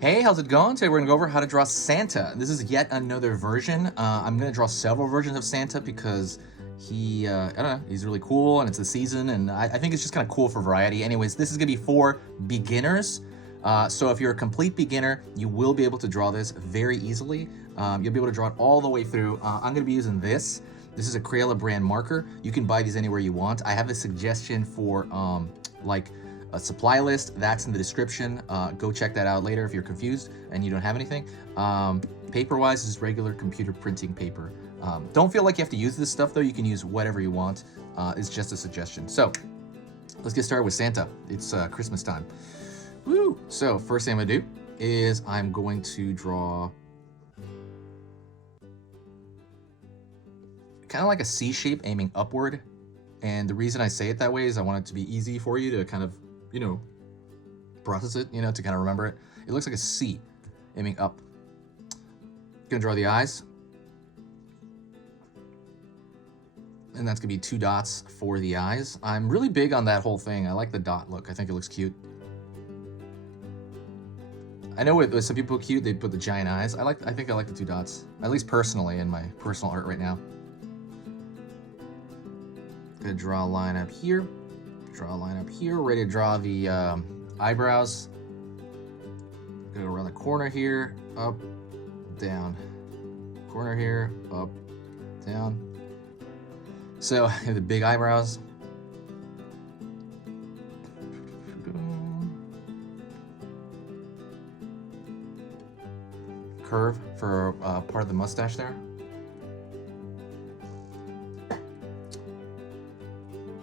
Hey, how's it going? Today we're gonna go over how to draw Santa. This is yet another version. I'm gonna draw several versions of Santa because I don't know, he's really cool and it's the season and I think it's just kind of cool for variety. Anyways, this is gonna be for beginners. So if you're a complete beginner, you will be able to draw this very easily. You'll be able to draw it all the way through. I'm gonna be using this. This is a Crayola brand marker. You can buy these anywhere you want. I have a suggestion for like a supply list that's in the description. Go check that out later if you're confused and you don't have anything. Paper wise is regular computer printing paper. Don't feel like you have to use this stuff though. You can use whatever you want. It's just a suggestion. So let's get started with Santa. It's Christmas time. Woo! So first thing I'm gonna do is I'm going to draw kind of like a C shape aiming upward. And the reason I say it that way is I want it to be easy for you to kind of, you know, process it, you know, to kind of remember it. It looks like a C aiming up. Gonna draw the eyes. And that's gonna be 2 dots for the eyes. I'm really big on that whole thing. I like the dot look. I think it looks cute. I know with some people cute, they put the giant eyes. I think I like the 2 dots, at least personally in my personal art right now. Gonna draw a line up here. Draw a line up here. Ready to draw the eyebrows. Gonna go around the corner here, up, down. Corner here, up, down. So the big eyebrows. Curve for part of the mustache there.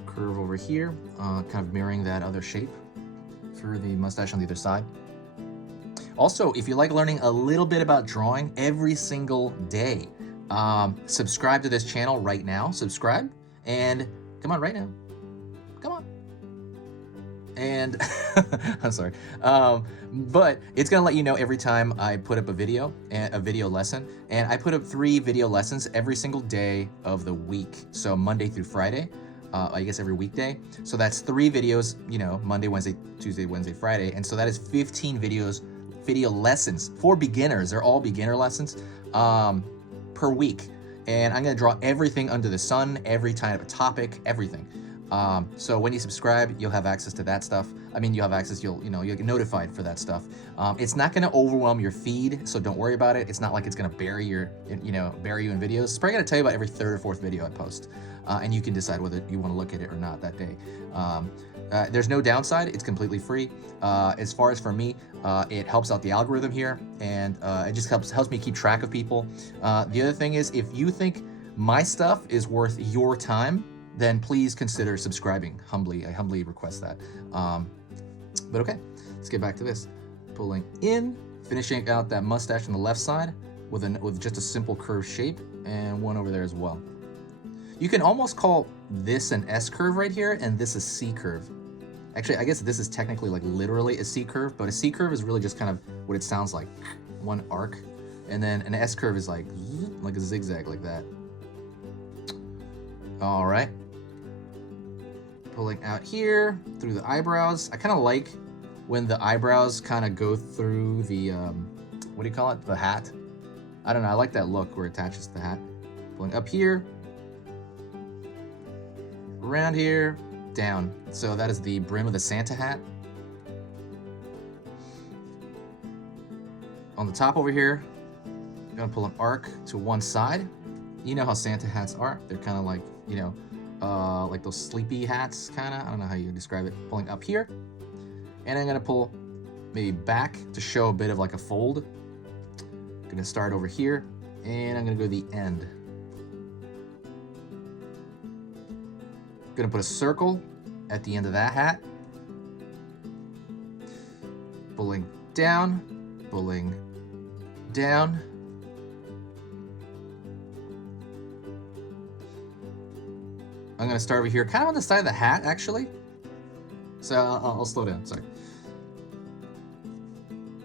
Curve over here, kind of mirroring that other shape for the mustache on the other side. Also, if you like learning a little bit about drawing every single day, subscribe to this channel right now. Subscribe and come on right now. Come on. And I'm sorry. But it's gonna let you know every time I put up a video lesson, and I put up 3 video lessons every single day of the week. So Monday through Friday. I guess every weekday. So that's 3 videos, you know, Monday, Wednesday, Tuesday, Wednesday, Friday. And so that is 15 video lessons for beginners. They're all beginner lessons per week. And I'm gonna draw everything under the sun, every type of topic, everything. So when you subscribe, you'll have access to that stuff. I mean, you have access, you'll get notified for that stuff. It's not gonna overwhelm your feed, so don't worry about it. It's not like it's gonna bury you in videos. It's probably gonna tell you about every 3rd or 4th video I post. And you can decide whether you want to look at it or not that day. There's no downside. It's completely free. As far as for me, it helps out the algorithm here, and it just helps me keep track of people. The other thing is, if you think my stuff is worth your time, then please consider subscribing. I humbly request that. But okay, let's get back to this. Pulling in, finishing out that mustache on the left side with just a simple curved shape, and one over there as well. You can almost call this an S curve right here, and this a C curve. Actually, I guess this is technically like literally a C curve, but a C curve is really just kind of what it sounds like, one arc. And then an S curve is like a zigzag like that. All right. Pulling out here through the eyebrows. I kind of like when the eyebrows kind of go through the, what do you call it? The hat. I don't know, I like that look where it attaches to the hat. Pulling up here. Around here, down. So that is the brim of the Santa hat. On the top over here, I'm gonna pull an arc to one side. You know how Santa hats are. They're kind of like, you know, like those sleepy hats, kind of. I don't know how you describe it. Pulling up here. And I'm gonna pull maybe back to show a bit of like a fold. Gonna start over here, and I'm gonna go to the end. Gonna put a circle at the end of that hat. Pulling down, pulling down. I'm gonna start over here, kind of on the side of the hat, actually. So I'll slow down, sorry.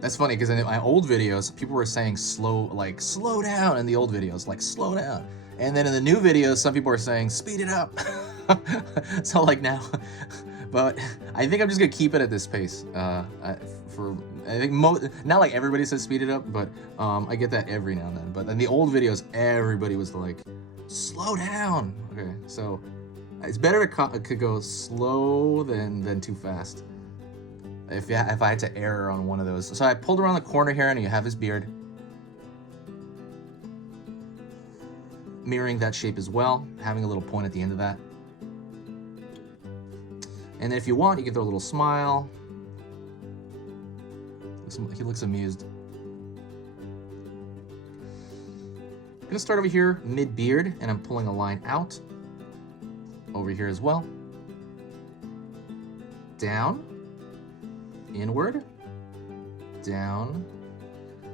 That's funny, because in my old videos, people were saying slow down in the old videos, like slow down. And then in the new videos, some people are saying speed it up. So like now, But I think I'm just gonna keep it at this pace. I think not like everybody says speed it up, but I get that every now and then. But in the old videos, everybody was like, slow down. Okay, so it's better to go slow than too fast. If I had to err on one of those. So I pulled around the corner here, and you have his beard, mirroring that shape as well, having a little point at the end of that. And then if you want, you can throw a little smile. He looks amused. I'm gonna start over here, mid-beard, and I'm pulling a line out. Over here as well. Down, inward, down,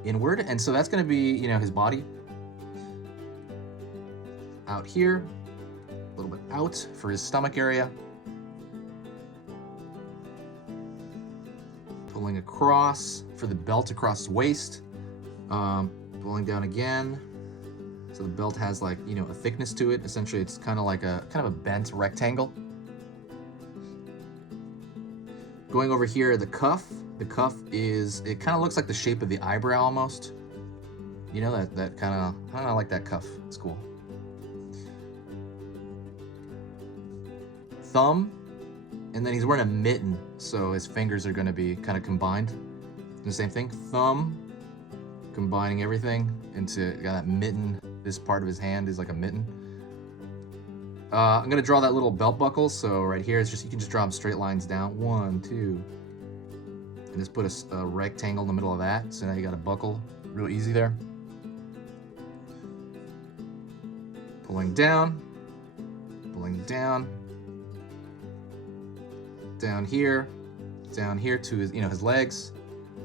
inward. And so that's gonna be, you know, his body. Out here, a little bit out for his stomach area. Pulling across for the belt across his waist. Pulling down again. So the belt has, like, you know, a thickness to it. Essentially, it's kind of like a bent rectangle. Going over here, the cuff. The cuff is, it kind of looks like the shape of the eyebrow almost. You know, that kind of, I don't know, I like that cuff. It's cool. Thumb, and then he's wearing a mitten, so his fingers are going to be kind of combined. The same thing. Thumb, combining everything into, got that mitten. This part of his hand is like a mitten. I'm gonna draw that little belt buckle. So right here, it's just, you can just draw them straight lines down. 1, 2, and just put a rectangle in the middle of that. So now you got a buckle, real easy there. Pulling down, down here to his, you know, his legs,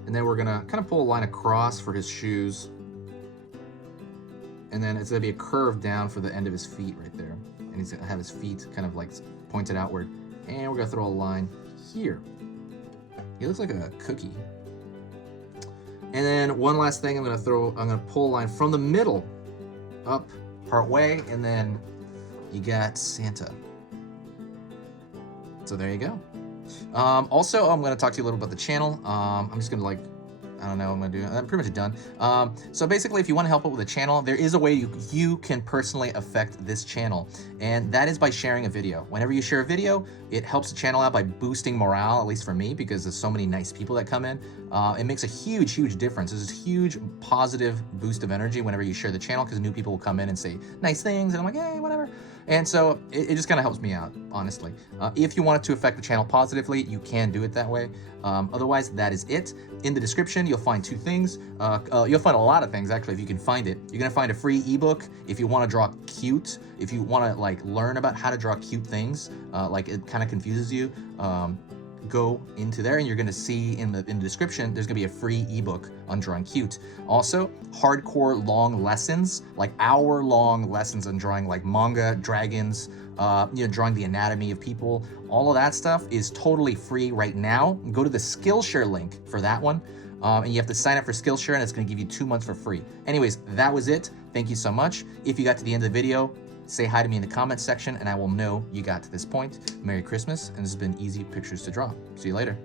and then we're gonna kind of pull a line across for his shoes. And then it's gonna be a curve down for the end of his feet right there. And he's gonna have his feet kind of like pointed outward. And we're gonna throw a line here. He looks like a cookie. And then one last thing I'm gonna pull a line from the middle up part way, and then you got Santa. So there you go. Also, I'm gonna talk to you a little about the channel. I'm just gonna, like, I don't know what I'm gonna do. I'm pretty much done. So basically, if you want to help out with the channel, there is a way you can personally affect this channel, and that is by sharing a video. Whenever you share a video, it helps the channel out by boosting morale, at least for me, because there's so many nice people that come in. It makes a huge, huge difference. There's this huge positive boost of energy whenever you share the channel, because new people will come in and say nice things, and I'm like, hey, whatever. And so it just kind of helps me out, honestly. If you want it to affect the channel positively, you can do it that way. Otherwise, that is it. In the description, you'll find 2 things. You'll find a lot of things, actually, if you can find it. You're gonna find a free ebook if you want to draw cute. If you want to, like, learn about how to draw cute things, like it kind of confuses you, go into there, and you're gonna see in the description, there's gonna be a free ebook on drawing cute. Also, hardcore long lessons, like hour-long lessons on drawing like manga, dragons, you know, drawing the anatomy of people. All of that stuff is totally free right now. Go to the Skillshare link for that one, and you have to sign up for Skillshare, and it's gonna give you 2 months for free. Anyways, that was it. Thank you so much. If you got to the end of the video, say hi to me in the comments section, and I will know you got to this point. Merry Christmas, and this has been Easy Pictures to Draw. See you later.